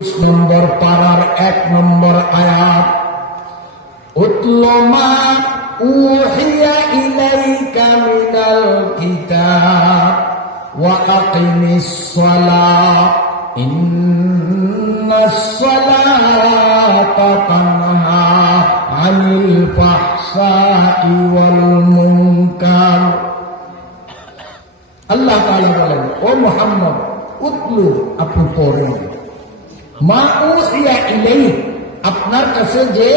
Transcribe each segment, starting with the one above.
নম্বর পারার 1 নম্বর আয়াত, উতলু মা উহিয়া ইলাইকা মিনাল কিতাব ওয়া আকিমিস সালাত ইন্নাস সালাতা তানহা আনিল ফাহশাই ওয়াল মুনকার। আল্লাহ তাআলা বলেন, ও মুহাম্মদ, উতলু, আপনি পড়েন, মা উহিয়া ইলাইক, আপনার কাছে যে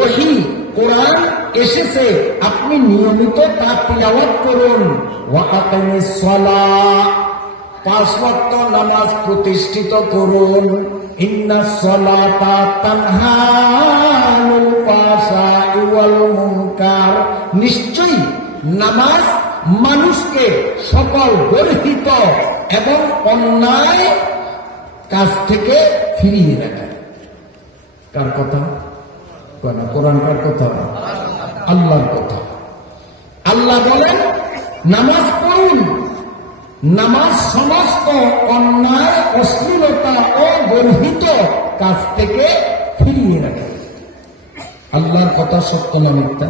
ওহী কোরআন এসেছে আপনি নিয়মিত তা তিলাওয়াত করুন। ওয়া আকিমিস সালাত, 5 ওয়াক্ত নামাজ প্রতিষ্ঠিত করুন। ইন্নাস সালাতা তানহা আনিল ফাহশাই ওয়াল মুনকার, নিশ্চয়ই নামাজ মানুষকে সকল গর্হিত এবং অন্যায় কাজ থেকে ফিরিয়ে রাখে। কার কথা? কোরআনকার কথা, আল্লাহর কথা। আল্লাহ বলেন, নামাজ পড়ুন, নামাজ সমস্ত অন্যায়, অশ্লীলতা ও গর্হিত কাজ থেকে ফিরিয়ে রাখে। আল্লাহর কথা সত্য না মিথ্যা?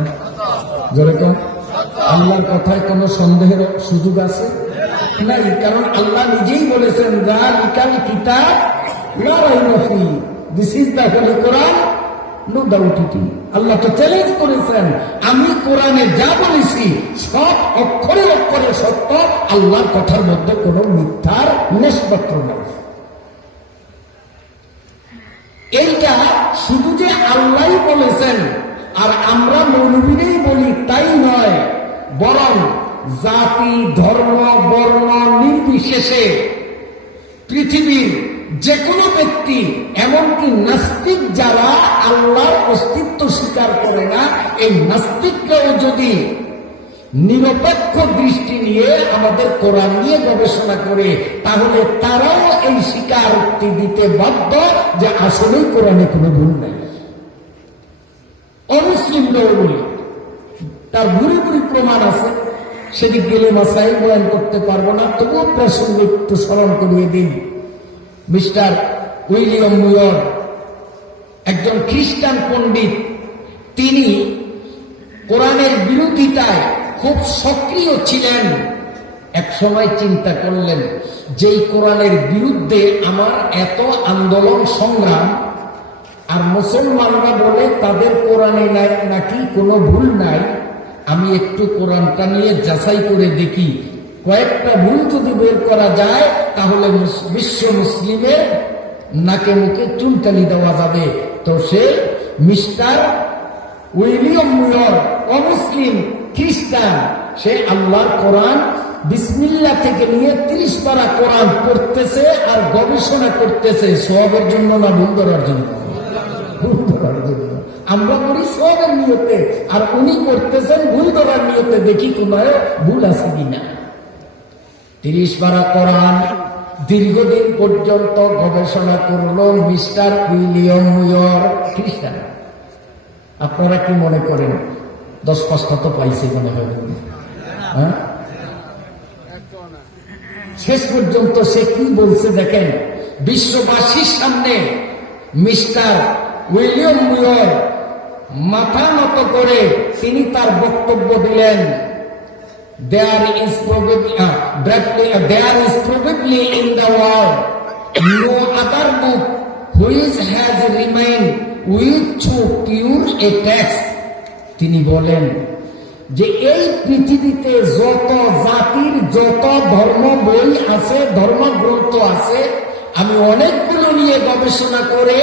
যেরকম আল্লাহর কথায় কোনো সন্দেহের সুযোগ আছে নাই, কারণ আল্লাহ নিজেই বলেছেন, যালিকাল কিতাব লা রাইবা ফীহি, this is the holy Quran, no doubt it. আল্লাহ তো চ্যালেঞ্জ করেছেন, আমি কোরআনে যা বলেছি সব অক্ষরে অক্ষরে সত্য, আল্লাহর কথার মধ্যে কোনো মিথ্যার লেশমাত্র নাই। এইটা শুধু যে আল্লাহই বলেছেন আর আমরা মৌলবীরাই বলি তাই নয়, বরং জাতি, ধর্ম, বর্ণ নির্বিশেষে পৃথিবীর যে কোনো ব্যক্তি, এমনকি নাস্তিক যারা আল্লাহর অস্তিত্ব স্বীকার করে না, এই নাস্তিকরাও যদি নিরপেক্ষ দৃষ্টি নিয়ে আমাদের কোরআন নিয়ে গবেষণা করে, তাহলে তারাও এই স্বীকারোক্তি দিতে বাধ্য যে আসলেই কোরআনে কোনো ভুল নাই। অমুসলিমরাও বলি, তার ভুরি ভুরি প্রমাণ আছে, সেদিক গেলে মাসাইল বয়ান করতে পারবো না, তবুও প্রাসঙ্গিক একটু স্মরণ করিয়ে দিই। মিস্টার উইলিয়াম মুয়ার, একজন খ্রিস্টান পণ্ডিত, তিনি কোরআনের বিরোধিতায় খুব সক্রিয় ছিলেন। এক সময় চিন্তা করলেন, যেই কোরআনের বিরুদ্ধে আমার এত আন্দোলন সংগ্রাম, আর মুসলমানরা বলে তাদের কোরআনে নাকি কোনো ভুল নাই, আমি একটু কোরআনটা নিয়ে যাচাই করে দেখি, কয়েকটা ভুল যদি বের করা যায় তাহলে বিশ্ব মুসলিমের নাকে মুখে চুনকালি দেওয়া যাবে। তো সে মিস্টার উইলিয়াম মুয়ার, অমুসলিম খ্রিস্টান, সে আল্লাহর কোরআন বিসমিল্লাহ থেকে নিয়ে 30 পারা কোরআন পড়তেছে আর গবেষণা করতেছে। সওয়াবের জন্য না ভুল ধরার জন্য? ভুল ধরার জন্য। আমরা করি সওয়াবের নিয়তে, আর উনি করতেছেন ভুল ধরার নিয়তে, দেখি তোমার ভুল আছে কিনা। 30 পারা কোরআন দীর্ঘদিন পর্যন্ত গবেষণা করলো মিস্টার উইলিয়াম মুয়ার, খ্রিস্টান। আপনারা কি মনে করেন 10-5টা তো পাইছে মনে হয়? হ্যাঁ, শেষ পর্যন্ত সে কি বলছে দেখেন। বিশ্ববাসীর সামনে মিস্টার উইলিয়াম মুয়ার মাথা নত করে তিনি তার বক্তব্য দিলেন, There is probably in the world no other book which has remained with so pure a text. তিনি বলেন যে এই পৃথিবীতে যত জাতির যত ধর্ম বই আছে, ধর্মগ্রন্থ আছে, আমি অনেকগুলো নিয়ে গবেষণা করে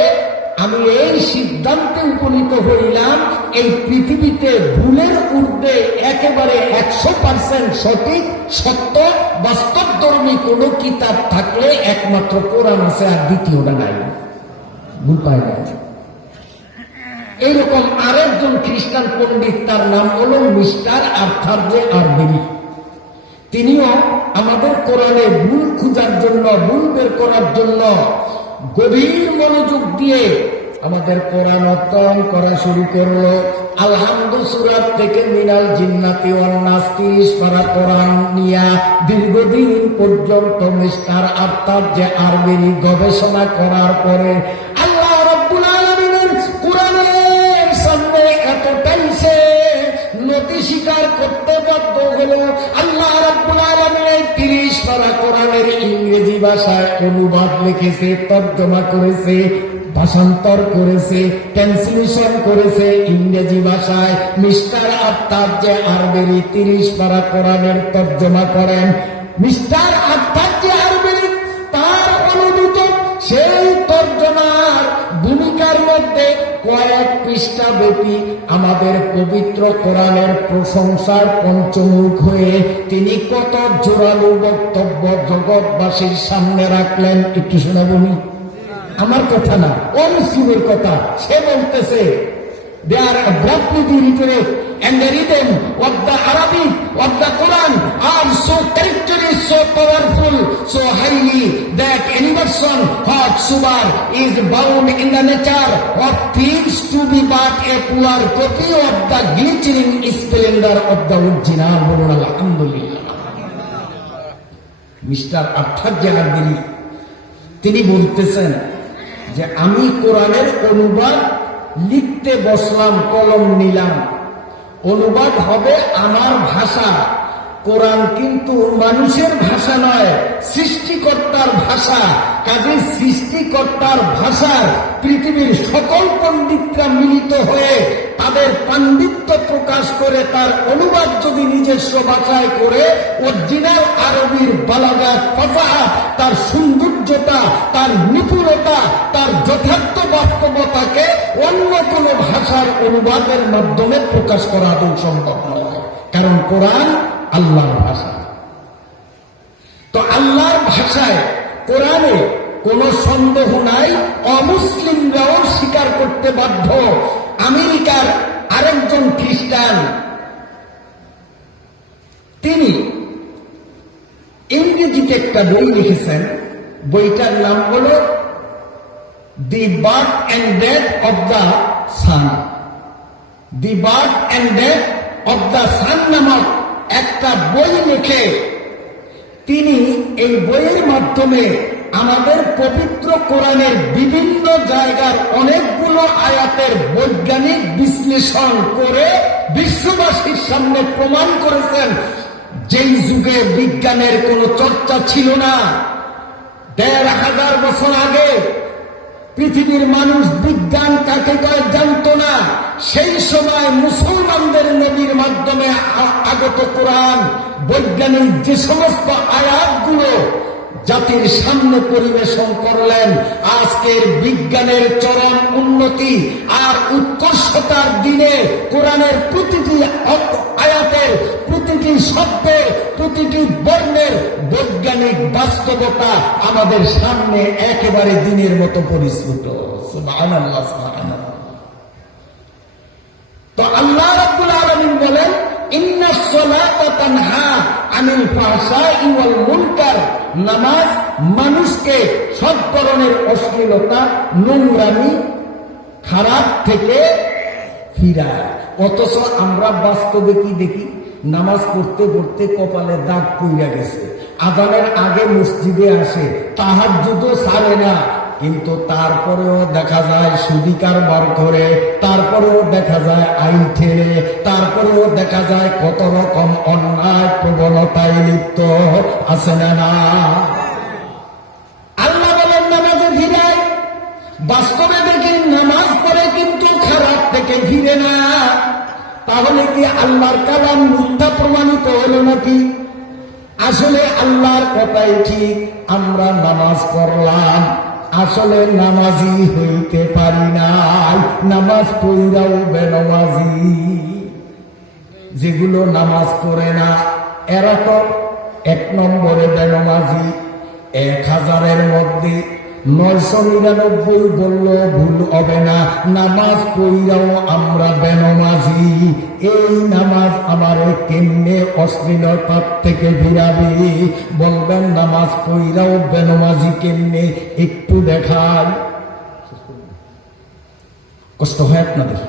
আমি এই সিদ্ধান্তে উপনীত হইলাম, এই পৃথিবীতে ভুলের ঊর্ধ্বে একেবারে 100% সঠিক, সত্য, বাস্তবধর্মী কোন কিতাব থাকলে একমাত্র কোরআন আছে, আর দ্বিতীয়টা নাই, ভুল পায় না। এইরকম আরেকজন খ্রিস্টান পণ্ডিত, তার নাম হল মিস্টার আর্থার জে আরবেরি। তিনিও আমাদের কোরআনে ভুল খোঁজার জন্য, ভুল বের করার জন্য গভীর মনোযোগ দিয়ে আমাদের কোরআন অধ্যয়ন করা শুরু করলো। আলহামদু সূরা থেকে মিনাল জিন্নাতি ওয়ান নাস 30 পারা কোরআন নিয়া দীর্ঘদিন পর্যন্ত মিস্টার আফতাব যে আরবির গবেষণা করার পরে আল্লাহ রাব্বুল আলামিনের কোরআনের সামনে এতটাই সে নতি স্বীকার করতে বাধ্য হলো। আল্লাহ রাব্বুল আলামিন 30 পারা কোরআনের ইংরেজি ভাষায় অনুবাদ লিখেছে, তর্জমা করেছে, ভাষান্তর করেছে, ট্রান্সলেশন করেছে ইংরেজি ভাষায়। মিস্টার আফতাব যে আরবির 30 পারা কোরআনের তর্জমা করেন, মিস্টার আফতাব যে আরবির তার অনুদিত সেই তর্জমার ভূমিকার মধ্যে কয়েক পৃষ্ঠা ব্যাপী আমাদের পবিত্র কোরআনের প্রশংসার পঞ্চমুখ হয়ে তিনি কত জোরালো বক্তব্য জগৎবাসীর সামনে রাখলেন। একটু শোনা বলি, আমার কথা না, অমুসলিমের কথা। সে বলতেছে they are abruptly written and the rhythm of the Arabic of the Quran are so characteristic, so powerful, so highly that any person whatsoever is bound in the nature of things to be but a poor copy of the glittering splendor of the original. বলুন আলহামদুলিল্লাহ। Mister Aftab Jahangiri তিনি বলতেছেন যে আমি কোরআনের অনুবাদ লিখতে বসলাম, কলম নিলাম, অনুবাদ হবে আমার ভাষা। কোরআন কিন্তু মানুষের ভাষা নয়, সৃষ্টিকর্তার ভাষা। কাজে সৃষ্টিকর্তার ভাষার পৃথিবীর সকল পণ্ডিতরা মিলিত হয়ে তাদের পাণ্ডিত্য প্রকাশ করে তার অনুবাদ যদি নিজস্ব ভাষায় করে অরিজিনাল আরবির বালাগাত, ফাসাহা, তার সৌন্দর্যতা, তার নিপুণতা, তার যথার্থ বাস্তবতাকে অন্য কোন ভাষার অনুবাদের মাধ্যমে প্রকাশ করা আদৌ সম্ভব নয়। কারণ কোরআন আল্লাহর ভাষা। তো আল্লাহর ভাষায় কোরআনে কোন সন্দেহ নাই, অমুসলিমরাও স্বীকার করতে বাধ্য। আমেরিকার আরেকজন খ্রিস্টান তিনি ইংরেজিতে একটা বই লিখেছেন, বইটার নাম হলো the birth and death of the sun. The birth and death of the sun নামক একটা বই লিখে তিনি এই বইয়ের মাধ্যমে আমাদের পবিত্র কোরআনের বিভিন্ন জায়গার অনেকগুলো আয়াতের বৈজ্ঞানিক বিশ্লেষণ করে বিশ্ববাসীর সামনে প্রমাণ করেছেন যেই যুগে বিজ্ঞানের কোনো চর্চা ছিল না, ১৫০০ বছর আগে পৃথিবীর মানুষ বিজ্ঞান কাকে কয় জানতো না। সেই সময় মুসলমানদের নবীর মাধ্যমে আগত কোরআন বৈজ্ঞানিক যে সমস্ত আয়াতগুলো জাতির সামনে পরিবেশন করলেন, আজকের বিজ্ঞানের চরম উন্নতি আর উৎকর্ষতার দিনে কোরআনের প্রতিটি আয়াতের, প্রতিটি শব্দের, প্রতিটি বর্ণের বৈজ্ঞানিক বাস্তবতা আমাদের সামনে একেবারে দিনের মতো পরিস্ফুট। সুবহানাল্লাহ, সুবহানাল্লাহ। তো আল্লাহ রাব্বুল আলামিন বলেন ইন্নাস সালাতা তানহা আনিল ফাহশাই ওয়াল মুনকার, নামাজ মানুষকে সব ধরনের অশ্লীলতা, নোংরামি, খারাপ থেকে ফিরায়। অথচ আমরা বাস্তবে কি দেখি? নামাজ পড়তে পড়তে কপালে দাগ পইরা গেছে, আযানের আগে মসজিদে আসে, তাহাজ্জুদও ছাড়ে না, কিন্তু তারপরেও দেখা যায় সুদি কারবার করে, তারপরেও দেখা যায় আইন ঠেলে, তারপরেও দেখা যায় কত রকম অন্যায় প্রবণতায় লিপ্ত আছে না না? আল্লাহ বলেন নামাজে ফিরায়, বাস্তবে দেখি নামাজ পড়ে কিন্তু খারাপ থেকে ফিরে না। তাহলে কি আল্লাহর কালাম মিথ্যা প্রমাণিত হলো নাকি? আসলে আল্লাহর কথাই ঠিক। আমরা নামাজ পড়লাম, আসলে নামাজি হইতে পারি নাই, নামাজ পড়াও বেনামাজি। যেগুলো নামাজ পড়ে না এরা তো 1 নম্বরে বেনামাজি। 1000-এর মধ্যে 999 বলল ভুল হবে না, নামাজ পড়াও আমরা বেনামাজি। এই নামাজ আমারে কেমনে অশ্লীলতার থেকে ফিরাবে? বলবেন নামাজ পড়াও বেনামাজি কেমনে, একটু দেখাই। কষ্ট হয় আপনাদের?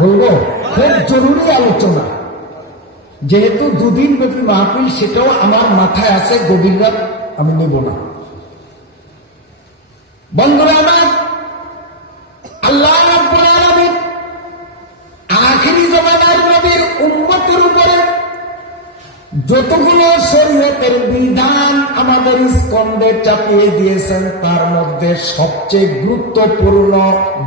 বলবো খুব জরুরি আলোচনা, যেহেতু দুদিন ব্যাপী মাহফিল, সেটাও আমার মাথায় আছে, গভীর রাত আমি নেব না। বন্ধুরা আমার, আল্লাহ রাব্বুল আলামিন আখিরি জামানার নবীর উম্মতের উপরে যতগুলো শরীয়তের বিধান আমাদের স্কন্ধে চাপিয়ে দিয়েছেন, তার মধ্যে সবচেয়ে গুরুত্বপূর্ণ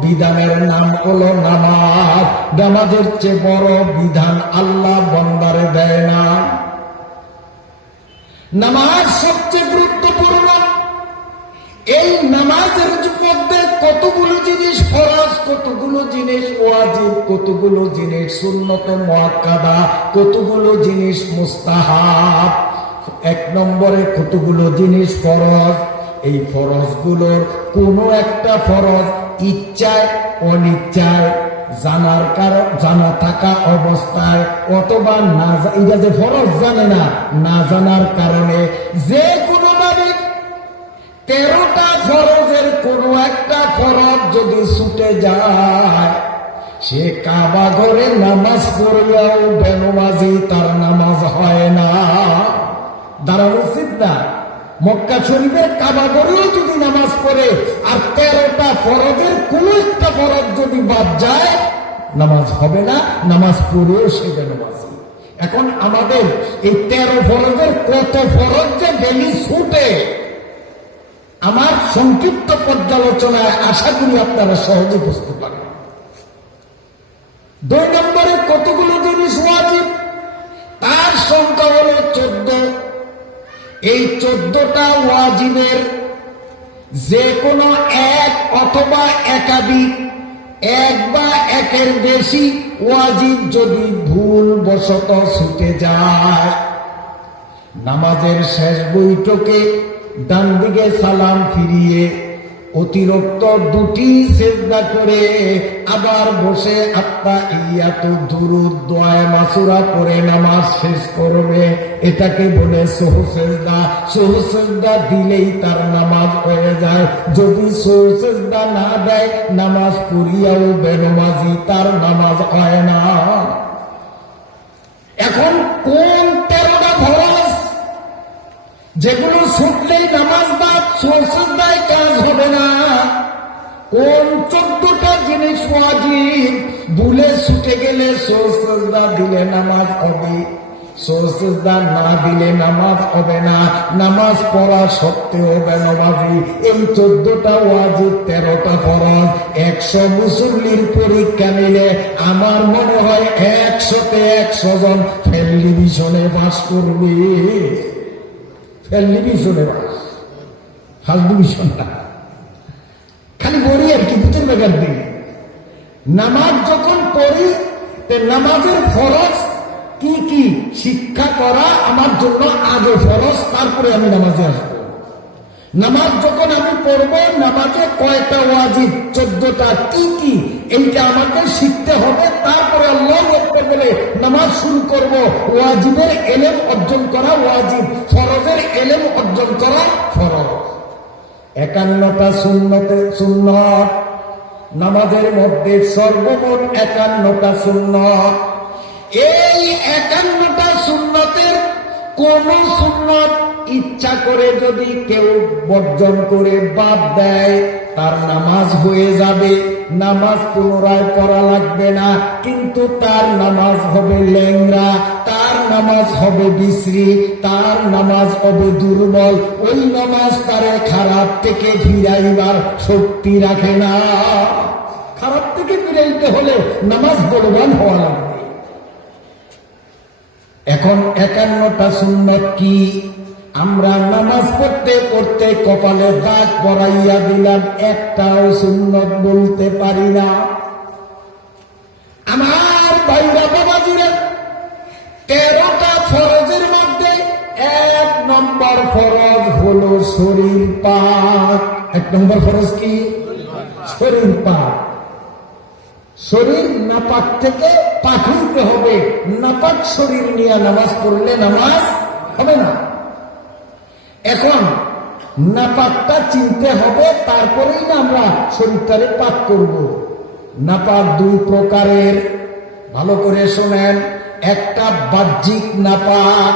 বিধানের নাম হলো নামাজ। নামাজের চেয়ে বড় বিধান আল্লাহ বান্দারে দেয় না। নামাজ সবচেয়ে গুরুত্বপূর্ণ। এই নামাজের মধ্যে কতগুলো জিনিস ফরজ, কতগুলো জিনিস ওয়াজিব, কতগুলো জিনিস সুন্নতে মুআক্কাদা, কতগুলো জিনিস মুস্তাহাব। এক নম্বরে কতগুলো জিনিস ফরজ। এই ফরজগুলোর কোনো একটা ফরজ ইচ্ছায় অনিচ্ছায়, জানার কারণ, জানা থাকা অবস্থায় অথবা না, এটা যে ফরজ জানে না, না জানার কারণে যে কোনো ভাবে 13টা ফরজের কোনো একটা ফরজ যদি ছুটে যায়, সে কাবা ঘরে নামাজ পড়িয়াও বেনমাজি, তার নামাজ হয় না। দাঁড়ানো উচিত না। মক্কা শরীফের কাবা ঘরেও যদি নামাজ পড়ে আর 13টা ফরজের কোনো একটা ফরজ যদি বাদ যায়, নামাজ হবে না, নামাজ পড়েও সে বেনমাজি। এখন আমাদের এই 13 ফরজের কত ফরজ যে ডেলি ছুটে, আমার সংক্ষিপ্ত পর্যালোচনায় আশা করি আপনারা সহজে বুঝতে পারবেন। 2 নম্বরে কতগুলো জিনিস ওয়াজিব, তার সংখ্যা হলো 14। এই 14টা ওয়াজিবের যে কোনো এক অথবা একাধিক, এক বা একের বেশি ওয়াজিব যদি ভুল বশত ছুটে যায়, নামাজের শেষ বৈঠকে ডান দিকে সালাম ফিরিয়ে অতিরিক্ত 2টি সিজদা করে আবার বসে আত্তাহিয়াতু দুরুদ দোয়া মাসুরা পড়ে নামাজ শেষ করবে, এটাকে বলে সহু সিজদা। সহু সিজদা দিলেই তার নামাজ হয়ে যায়। যদি সহু সিজদা না দেয়, নামাজ পড়িয়াও বেনমাজি, তার নামাজ হয় না। এখন কোন 13টা ফরজ যেগুলো ছুটলেই নামাজ বাদ, সুজদায় কাজ হবে না? কোন 14টা জিনিস ওয়াজিব ভুলে ছুটে গেলে সুজদা দিলে নামাজ হবে, সুজদা না দিলে নামাজ হবে না, নামাজ পড়া সত্ত্বেও বেনমাজি। এই 14টা ওয়াজিব, 13টা ফরজ 100 মুসল্লির পরীক্ষা নিলে আমার মনে হয় 100তে 100 জন ফেল ডিভিশনে পাস করবে। টেলিভিশনে ফার্স্ট ডিভিশন না, খালি পড়ি আর কি, দুটোর বেকার দিই। নামাজ যখন পড়ি, নামাজের ফরজ কি কি শিক্ষা করা আমার জন্য আগে ফরজ, তারপরে আমি নামাজে আসবো। নামাজ যখন আমি পড়ব, নামাজে কয়টা ওয়াজিব, 14টা কি কি, এইটা আমাকে শিখতে হবে। তারপরে আল্লাহু আকবার বলে নামাজ শুরু করব। ওয়াজিবের ইলম অর্জন করা ওয়াজিব, ফরজের ইলম অর্জন করা ফরজ। 51টা সুন্নত, নামাজের মধ্যে সর্বমোট 51টা সুন্নত। এই 51টা সুন্নতের কোন সুন্নত ইচ্ছা করে যদি কেউ বর্জন করে বাদ দেয়, তার নামাজ হয়ে যাবে, নামাজ পুনরায় পড়া লাগবে না, কিন্তু তার নামাজ হবে ল্যাংড়া, তার নামাজ হবে বিশ্রী, তার নামাজ হবে দুর্বল। ওই নামাজ তারে খারাপ থেকে ফিরাইবার শক্তি রাখে না। খারাপ থেকে ফিরাইতে হলে নামাজ বলবান হওয়া লাগবে। এখন 51টা সুন্নত কি? আমরা নামাজ পড়তে পড়তে কপালে দাগ পরাইয়া দিলাম, একটাও সুন্নত বলতে পারি না। আমার ভাইরা বাবাজিরা, 13টা ফরজের মধ্যে 1 নম্বর ফরজ হলো শরীর পাক। 1 নম্বর ফরজ কি? শরীর পাক। শরীর নাপাক থেকে পাক হইতে হবে। নাপাক শরীর নিয়ে নামাজ পড়লে নামাজ হবে না। এখন নাপাকটা চিনতে হবে, তারপরেই না আমরা শরীরটারে পাক করব। নাপাক 2 প্রকারের। ভালো করে শোনেন, একটা বাহ্যিক নাপাক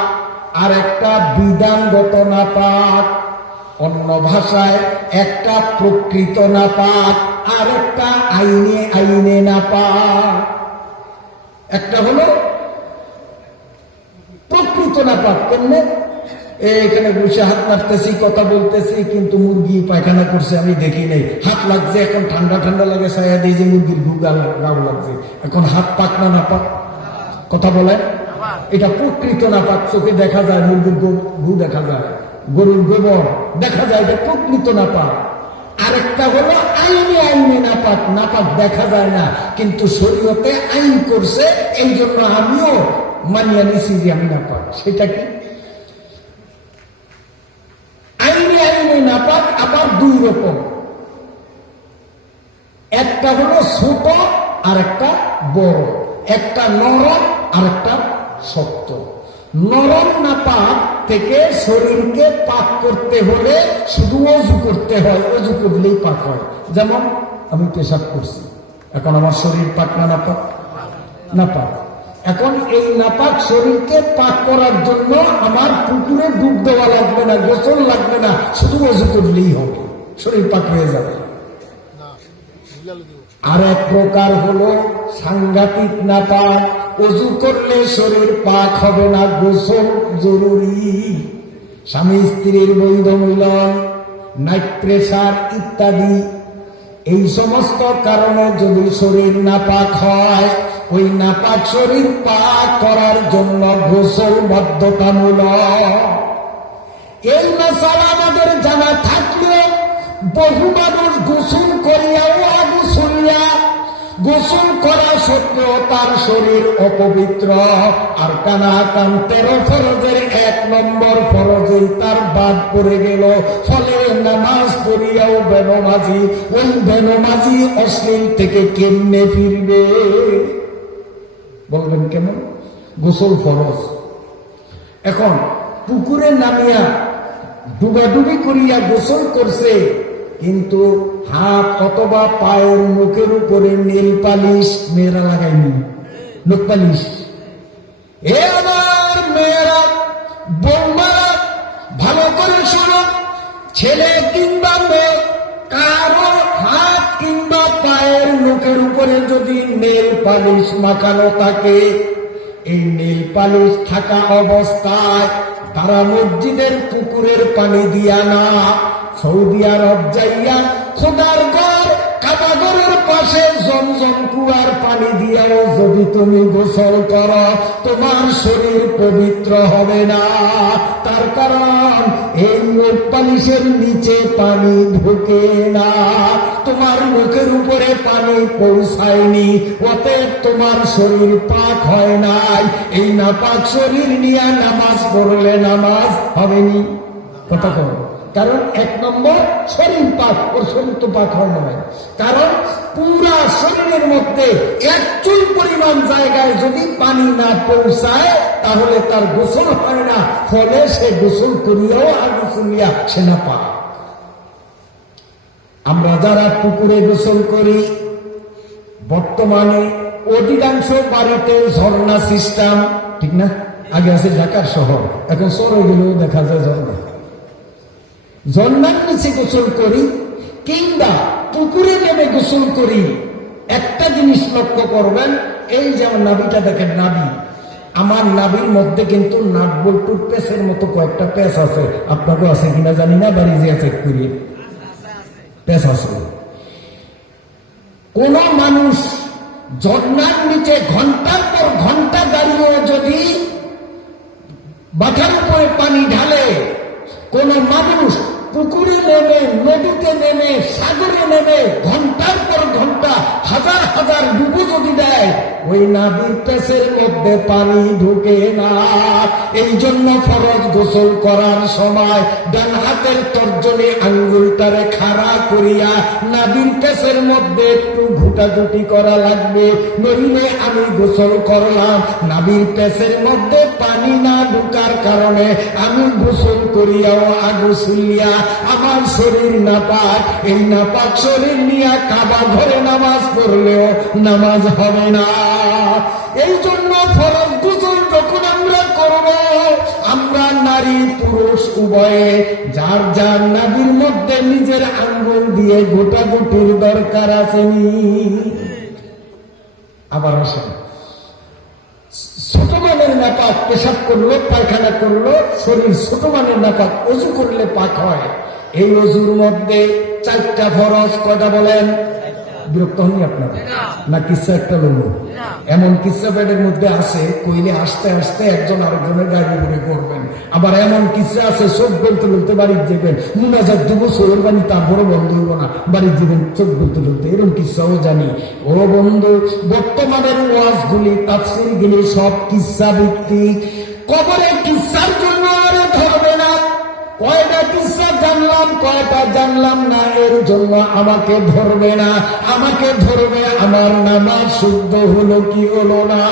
আর একটা বিধানগত নাপাক। অন্য ভাষায় একটা প্রকৃত নাপাক আর একটা আইনে আইনে নাপাক। একটা হলো প্রকৃত নাপাক। কেমনে? এখানে বসে হাত মারতেছি, কথা বলতেছি, কিন্তু মুরগি পায়খানা করছে আমি দেখি নাই, হাত লাগছে, এখন ঠান্ডা ঠান্ডা লাগে, ছায়া দিয়ে যে মুরগির গাও লাগছে, এখন হাত পাক না নাপাক? কথা বলে, এটা প্রকৃত নাপাক। চোখে দেখা যায়, মুরগির গু দেখা যায়, গরুর গোবর দেখা যায়, এটা প্রকৃত নাপাক। আরেকটা হলো আইনে আইনে নাপাক। নাপাক দেখা যায় না, কিন্তু শরীয়তে আইন করছে, এই জন্য আমিও মানিয়ে নিছি যে আমি নাপাক। সেটা কি? আইনে আইনে নাপাক আবার দুই রকম। একটা হলো ছোট আর একটা বড়, একটা নরম আর একটা শক্ত। নরম নাপাক থেকে শরীরকে পাক করতে হলে শুধু অজু করতে হয়, অজু করলেই পাক হয়। যেমন আমি পেশাব করছি, এখন আমার শরীর পাক না নাপাক? নাপাক। এখন এই নাপাক শরীরকে পাক করার জন্য আমার পুকুরে ডুব দেওয়া লাগবে না, গোসল লাগবে না, শুধু অজু করলেই হবে, শরীর পাক হয়ে যাবে। আর এক প্রকার হলো সাংঘাতিক নাপাক, অজু করলে শরীর পাক হবে না, গোসল জরুরি। স্বামী স্ত্রীর বৈধ মিলন, নাইট প্রেসার ইত্যাদি, এই সমস্ত কারণে যদি শরীর নাপাক হয়, ওই নাপাক শরীর পাক করার জন্য গোসল বাধ্যতামূলক। এই মশালা আমাদের জানা থাকলেও বহু মানুষ গোসল করিয়াও আগোসলিয়া, গোসল করা সত্ত্বেও তার শরীর অপবিত্র, আর কানাকান 13 ফরজের 1 নম্বর ফরজেই তার বাদ পড়ে গেল। ফলে নামাজ পড়িয়াও বেনমাজি, ওই বেনমাজি অশ্লীল থেকে কেমনে ফিরবে? বলবেন কেমন? গোসল ফরজ। এখন পুকুরে নামিয়া ডুবাডুবি করিয়া গোসল করছে, কিন্তু হাত অথবা পায়ের মুখের উপরে নীল পালিশ মেয়েরা লাগায়নি, নখ পালিশ। এ আমার মেয়েরা, বৌমারা, ভালো করে শোনো, ছেলে কিংবা মেয়ে কারো হাত কিংবা পায়ের মুখের উপরে যদি নীল পালিশ মাখানো থাকে, এই নীল পালিশ থাকা অবস্থায় তারা মসজিদের পুকুরের পানি দিয়া না, সৌদি আরব যাইয়া খোদার ঘর কাবাগরের পাশে জমজম কুয়ার পানি দিয়াও যদি তুমি গোসল করো, তোমার শরীর পবিত্র হবে না। তার কারণ এই মুখ পালিশের নিচে পানি ঢোকে না, তোমার মুখের উপরে পানি পৌঁছায়নি, অতএব তোমার শরীর পাক হয় নাই। এই নাপাক শরীর নিয়ে নামাজ পড়লে নামাজ হবেনি। কথা কর, কারণ 1 নম্বর শরীর পাক, ওর শরীর তো পাক হয় না। কারণ পুরা শরীরের মধ্যে 1 চুল পরিমাণ জায়গায় যদি পানি না পৌঁছায়, তাহলে তার গোসল হয় না, ফলে সে গোসল করিয়াও আর গোসলিয়া সে না পাক। আমরা যারা পুকুরে গোসল করি, বর্তমানে অধিকাংশ বাড়িতে ঝর্ণা সিস্টেম, ঠিক না? আগে আছে ঢাকার শহর, এখন শহরে গেলেও দেখা যায় ঝর্ণা। ঝর্ণার নিচে গোসল করি কিংবা পুকুরে নেমে গোসল করি, একটা জিনিস লক্ষ্য করবেন, এই যে আমার নাভিটা দেখেন, নাভি, আমার নাভির মধ্যে কিন্তু নাট বল্টুর পেঁচের মতো কয়েকটা পেঁচ আছে। আপনারও আছে কিনা জানি না, বাড়ি যে চেক করি, পেঁচ আছে। কোন মানুষ ঝর্ণার নিচে ঘন্টার পর ঘন্টা দাঁড়িয়ে যদি মাথার উপরে পানি ঢালে, কোন মানুষ পুকুরে নেমে, নদীতে নেমে, সাগরে নেমে ঘন্টার পর ঘন্টা হাজার হাজার ডুবো যদি দেয়, ওই নাভির পেঁচের মধ্যে পানি ঢুকে না। এই জন্য ফরজ গোসল করার সময় ডান হাতের তর্জনী আঙ্গুলটারে খাড়া করিয়া নাভির পেঁচের মধ্যে একটু ঘুটাঘুটি করা লাগবে, নইলে আমি গোসল করলাম, নাভির পেঁচের মধ্যে পানি না ঢুকার কারণে আমি গোসল করিয়াও আগোসলিয়া আমার শরীর নাপাক। এই নাপাক শরীর নিয়ে কাবা ঘরে নামাজ পড়লেও নামাজ হবে না। এই জন্য ফরজ গোসল যখন আমরা করব, আমরা নারী পুরুষ উভয়ে যার যার নাভির মধ্যে নিজের আঙ্গুল দিয়ে গোটাগুটির দরকার আছে। আবার আসেন, ছোট মানের নাপাক পেশাব করলো, পায়খানা করলো, শরীর ছোট মানের নাপাক, অজু করলে পাক হয়। এই অজুর মধ্যে 4টা ফরজ। কয়টা বলেন? বিরক্ত হননি আপনারা? না কিচ্ছা একটা বলবো? এমন কিচ্ছা ব্যাডের মধ্যে আছে, কইলে আসতে আসতে একজন আরেকজনের গাড়ি ঘুরে করবেন। আবার এমন কিচ্ছা আছে, চোখ বলতে বলতে বাড়ির যাবেন, মুনাজাত দিব, সোহের বাণী তারপরে বন্ধ হইব না, বাড়ির যাবেন চোখ বলতে বলতে। এরকম কিচ্ছাও জানি। ও বন্ধু, বর্তমানের ওয়াজগুলি, তাফসীরগুলি সব কিচ্ছা ভিত্তিক। কবরে কিচ্ছার জন্য আরে ধরবে না। কয়টা কিচ্ছা জানলাম, কয়টা জানলাম না, এর জন্য আমাকে ধরবে না। আমাকে ধরবে আমার নামাজ শুদ্ধ হলো কি হলো না।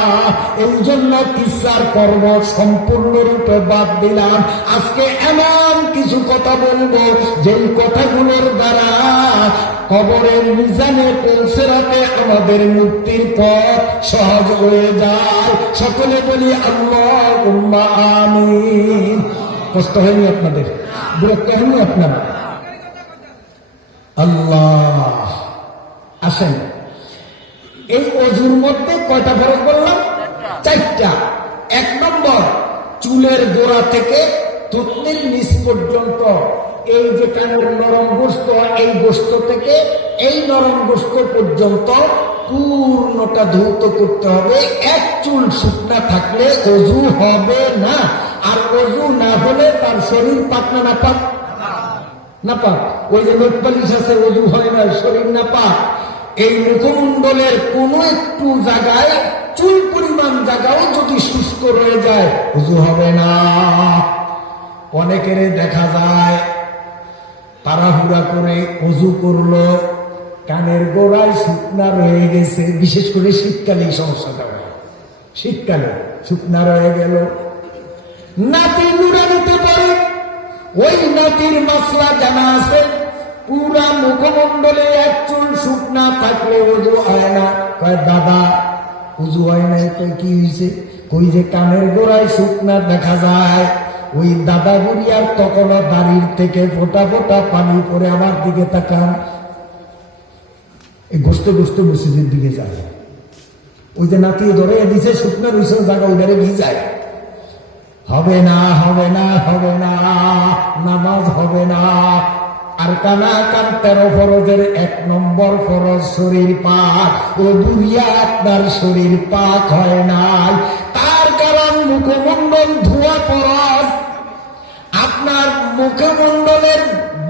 এই জন্য কিচ্ছার পর্ব সম্পূর্ণরূপে বাদ দিলাম। আজকে এমন কিছু কথা বলবো, যেই কথাগুলোর দ্বারা কবরের মিজানে পৌঁছাতে আমাদের মুক্তির পথ সহজ হয়ে যায়। সকলে বলি আল্লাহুম্মা আমিন। কষ্ট হয়নি আপনাদের? বিরক্ত হয়নি আপনারা? আল্লাহ। আসেন, এই অজুর মধ্যে কয়টা ফরজ বললাম? 4টা। 1 নম্বর, চুলের গোড়া থেকে থুতনির নিচ পর্যন্ত, এই যে কানের নরম গোস্ত, এই গোস্ত থেকে এই নরম গোস্ত পর্যন্ত পূর্ণটা ধৌত করতে হবে। 1 চুল শুকনা থাকলে অজু হবে না। আর অজু না হলে তার শরীর পাক না নাপাক? নাপাক। ওই যে নোটপালিশ আছে, অজু হয় না, শরীর নাপাক। এই মুখমণ্ডলের কোন একটু জায়গায়, চুল পরিমাণ জায়গাও যদি শুষ্ক রয়ে যায়, অজু হবে না। অনেকের দেখা যায় তাড়াহুড়া করে অজু করলো, কানের গোড়ায় শুকনা রয়ে গেছে। বিশেষ করে শীতকালে এই সমস্যাটা হয়। শীতকালে শুকনা রয়ে গেল, নাতি নুরা নিতে পারে। ওই নাতির মাসলা জানা আছে, পুরা মুখমণ্ডলে 1 চুল শুকনা থাকলে অজু হয় না। কয় দাদা অজু হয় নাই? কই কি হয়েছে? কই যে কানের গোড়ায় শুকনা দেখা যায়। ওই দাদা বুড়ি আর তখনও দাড়ির থেকে ফোটা ফোটা পানি পরে আমার দিকে তাকান, এই গোস্তে গোস্তে মসজিদের দিকে যায়। ওই যে নাতি ধরে দিছে শুকনা রয়েছে জায়গা, ওইটারে ভিজায়। হবে না, হবে না, হবে না, নামাজ হবে না। আর কানা কান 13 ফরজের 1 নম্বর ফরজ শরীর পাক। ও বুড়িয়া, আপনার শরীর পাক হয় নাই। তার কারণ মুখমণ্ডল ধোয়া ফরজ। আপনার মুখমণ্ডলের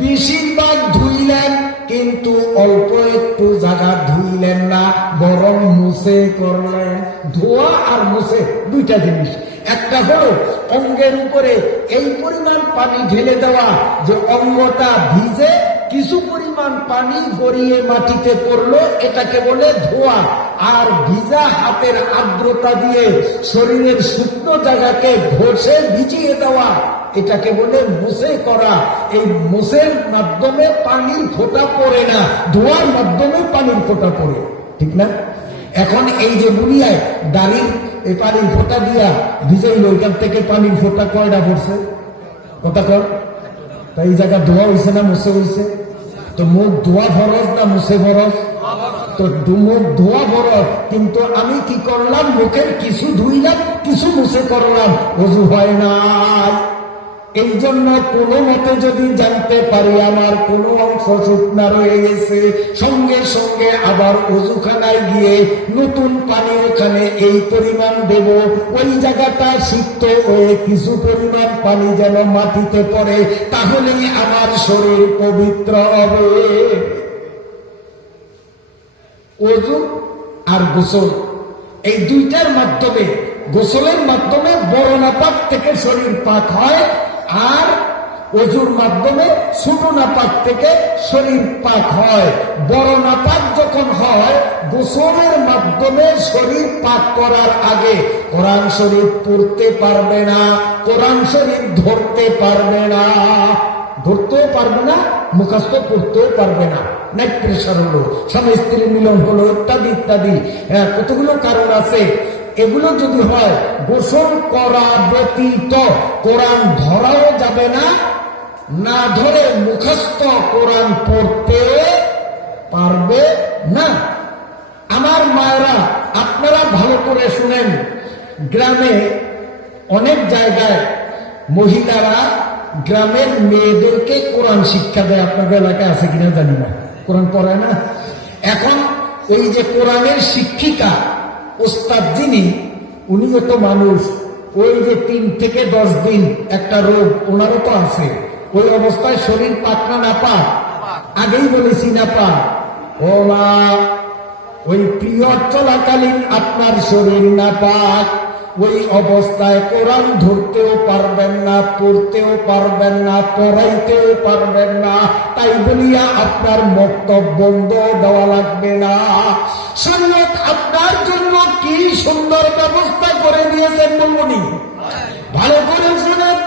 বেশিরভাগ ধুইলেন, কিন্তু অল্প একটু জায়গা ধুইলেন না, বরং মুছে করলেন। ধোয়া আর মুছে 2টা জিনিস। একটা হলো অঙ্গের উপরে এই পরিমাণ পানি ঢেলে দেওয়া যে অঙ্গটা ভিজে কিছু পরিমাণ পানি গড়িয়ে মাটিতে পড়লো, এটাকে বলে ধোয়া। আর ভিজা হাতের আর্দ্রতা দিয়ে শরীরের শুকনো জায়গাকে ঘষে ভিজিয়ে দেওয়া, এটাকে বলে মুছে করা। এই মুছের মাধ্যমে পানির ফোঁটা পড়ে না, ধোয়ার মাধ্যমে পানির ফোঁটা পড়ে, ঠিক না? এখন এই যে বুড়িয়ায় দাড়ির এই পানির ফোঁটা দিয়া ভিজাইল, ওইখান থেকে পানির ফোঁটা কয়টা পড়ছে? কথা কর। তাই এই জায়গা ধোয়া হয়েছে না মুছে হয়েছে? তো মুখ ধোয়া ফরজ না মুছে ফরজ? তো মুখ ধোয়া ফরজ, কিন্তু আমি কি করলাম? মুখের কিছু ধুইলাম, কিছু মুছে করলাম, ওযু হয় না। এই জন্য কোনো মতে যদি জানতে পারি আমার কোনো অংশ শুকনা রয়ে গেছে, সঙ্গে সঙ্গে আবার ওযুখানায় গিয়ে নতুন পানি ওখানে এই পরিমাণ দেব, ওই জায়গাটা সিক্ত হয়ে কিছু পরিমাণ পানি যেন মাটিতে পড়ে, তাহলেই আমার শরীর পবিত্র হবে। ওযু আর গোসল, এই 2টার মাধ্যমে, গোসলের মাধ্যমে বড় নাপাক থেকে শরীর পাক হয়, আর ওযুর মাধ্যমে ছোট নাপাক থেকে শরীর পাক হয়। বড় নাপাক যখন হয়, গোসলের মাধ্যমে শরীর পাক করার আগে কোরআন শরীফ পড়তে পারবে না, কোরআন শরীফ ধরতে পারবে না, ধরতেও পারবে না, মুখস্থ করতেও পারবে না। নেক প্রেশার হলো, স্বামী স্ত্রী মিলন হলো, ইত্যাদি ইত্যাদি, কতগুলো কারণ আছে। এগুলো যদি হয়, গোসল করা ব্যতীত কোরআন ধরাও যাবে না, না ধরে মুখস্থ কোরআন পড়তে পারবে না। আমার মায়েরা, আপনারা ভালো করে শুনেন, গ্রামে অনেক জায়গায় মহিলারা গ্রামের মেয়েদেরকে কোরআন শিক্ষা দেয়। আপনাদের এলাকায় আছে কিনা জানি না, কোরআন পড়ায় না। এখন এই যে কোরআনের শিক্ষিকা, ওস্তাদ যিনি, উনিও তো মানুষ। ওই যে 3 থেকে 10 দিন একটা রোগ ওনারও তো আছে। ওই অবস্থায় শরীর পাক না পাক? আগেই বলেছি না পাক। ও মা, ওই পিরিয়ড চলাকালীন আপনার শরীর না পাক, ওই অবস্থায় কোরআন ধরতেও পারবেন না, পড়তেও পারবেন না, পড়াইতেও পারবেন না। তাই বলিয়া আপনার মক্তব বন্ধ দেওয়া লাগবে না। শরীয়ত আপনার জন্য কি সুন্দর ব্যবস্থা করে দিয়েছেন বলবনি। ভালো করে শুনেন,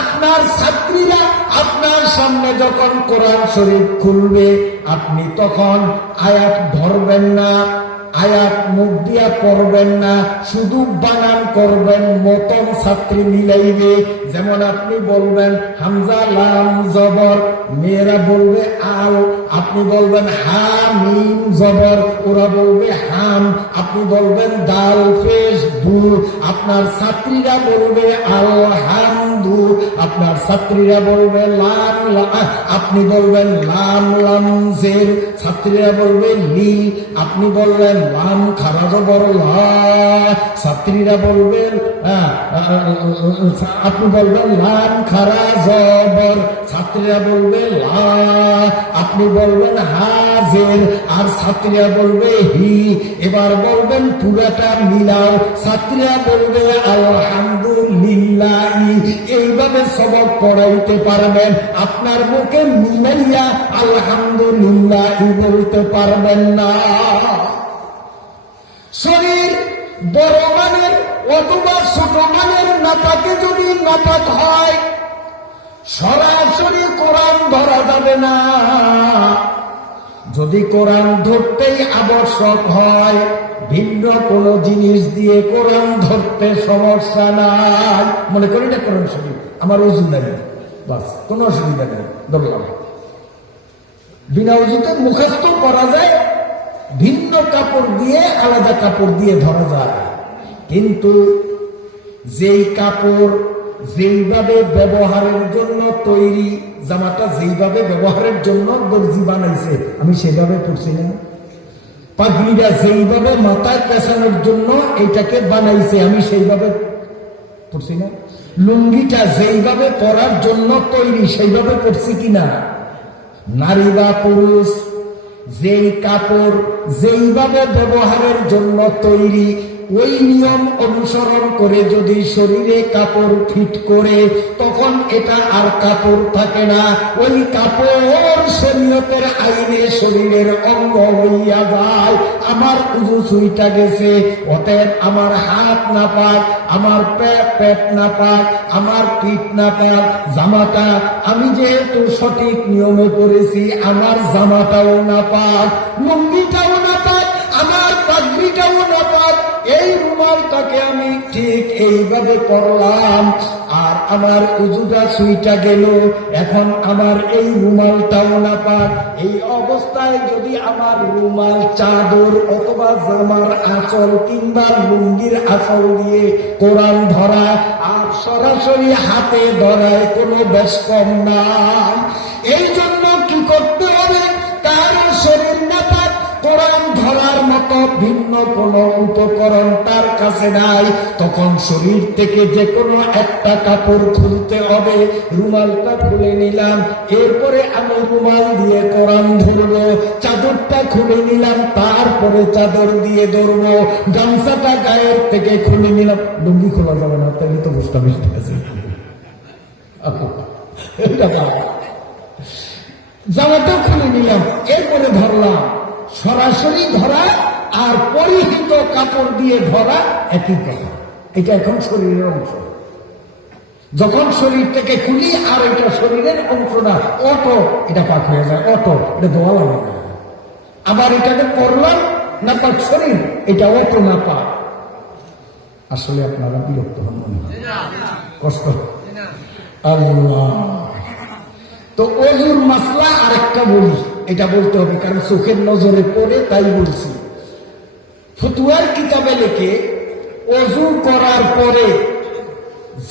আপনার ছাত্রীরা আপনার সামনে যখন কোরআন শরীফ খুলবে, আপনি তখন আয়াত ধরবেন না, আয়াত মুখ দিয়া পড়বেন না, শুধু বানান করবেন, মতন ছাত্রী মিলাইবে। যেমন আপনি বলবেন হামজা লাম জবর, মেয়েরা বলবে আল, আপনি বলবেন হা মিম জবর, ওরা বলবে হাম, আপনি বলবেন দাল পেশ দু, আপনার ছাত্রীরা বলবে আল হামদু, আপনার ছাত্রীরা বলবে লাম লা, আপনি বলবেন লাম লাম জের, ছাত্রীরা বলবে লিল, আপনি বলবেন লাম খারা জবর লা, ছাত্রীরা বলবেন আপনি বলবেন লাম খারা জবর, ছাত্রীরা বলবে লা, আপনি বলবেন হাজের, আর ছাত্রীরা বলবে হি। এবার বলবেন পুরাটা মিলাও, ছাত্রীরা বলবে আলহামদুলিল্লাহ। এইভাবে সবক পড়াইতে পারবেন, আপনার মুখে মিলাইয়া আলহামদুলিল্লাহ বলতে পারবেন না। শরীর বড় মানের অথবা ছোট মানের নাপাকে যদি নাপাক হয়, সরাসরি কোরআন ধরা যাবে না। যদি কোরআন ধরতেই আবশ্যক হয়, ভিন্ন কোন জিনিস দিয়ে কোরআন ধরতে সমস্যা নাই। মনে করি না কোরআন শরীফ আমার অসুবিধা নেই, বাস কোন অসুবিধা নেই, ধরলাম। বিনা উজুতে মুখস্থ করা যায়, ভিন্ন কাপড় দিয়ে আলাদা কাপড় দিয়ে ধরা যায়। কিন্তু যেই কাপড় যেইভাবে ব্যবহারের জন্য তৈরি, জামাটা যেইভাবে ব্যবহারের জন্য দর্জি বানাইছে, আমি সেভাবে পড়ছি না। পাগড়িটা যেইভাবে মাথায় পেছানোর জন্য এটাকে বানাইছে, আমি সেইভাবে পড়ছি না। লুঙ্গিটা যেইভাবে পরার জন্য তৈরি, সেইভাবে পড়ছি কিনা। নারী বা পুরুষ যেই কাপড় যেইভাবে ব্যবহারের জন্য তৈরি, ওই নিয়ম অনুসরণ করে যদি শরীরে কাপড় ফিট করে, তখন এটা আর কাপড় থাকে না। ওই কাপড় শরীয়তের আইনে শরীরের অঙ্গ হইয়া যায়। আমার উজু ছুঁইটা গেছে, অতএব আমার হাত না পাক, আমার পেট না পাক, আমার পিঠ না পাক, জামাটা আমি যেহেতু সঠিক নিয়মে পড়েছি, আমার জামাটাও না পাক, লুঙ্গিটাও না পাক, আমার পাগড়িটাও না পাক। এই রুমালটাকে আমি ঠিক এইভাবে পরলাম, আর আমার উজুটা ছুঁইটা গেল, এখন আমার এই রুমালটাও না পাক। এই অবস্থায় যদি আমার রুমাল, চাদর অথবা জামার আঁচল কিংবা লুঙ্গির আঁচল দিয়ে কোরআন ধরা আর সরাসরি হাতে ধরায় কোনো বেশ কম নাই। এই জন্য কি করতে হবে, তার শরীর না পাক, কোরআন ধরার মতো ভিন্ন কোন উপকরণ তার কাছে নাই, তখন শরীর থেকে যে কোনো একটা কাপড় খুলতে হবে। রুমালটা খুলে নিলাম, এরপরে আমি রুমাল দিয়ে কোরআন ধরবো, চাদরটা খুলে নিলাম, তারপরে চাদর দিয়ে ধরবো, গামছাটা গায়ের থেকে খুলে নিলাম। লুঙ্গি খোলা যাবে না, তাই তো বুঝতে আছে। জামাটা খুলে নিলাম, এরপরে ধরলাম। সরাসরি ধরা আর পরিহিত কাপড় দিয়ে ধরা একই কথা। এটা এখন শরীরের অংশ। যখন শরীর থেকে খুলি আর এটা শরীরের অংশ না, অটো এটা পাক হয়ে যায়, অটো এটা ধোয়া লাগে না। আবার এটাকে করলাম না পাক শরীর, এটা অটো না পাক। আসলে আপনারা বিরক্ত হন মনে হয়, কষ্ট আল্লাহ। তো অজুর মাসলা আরেকটা বলি, এটা বলতে হবে কারণ চোখের নজরে পড়ে তাই বলছি। ফতুয়ার কিতাবে লেখে অজু করার পরে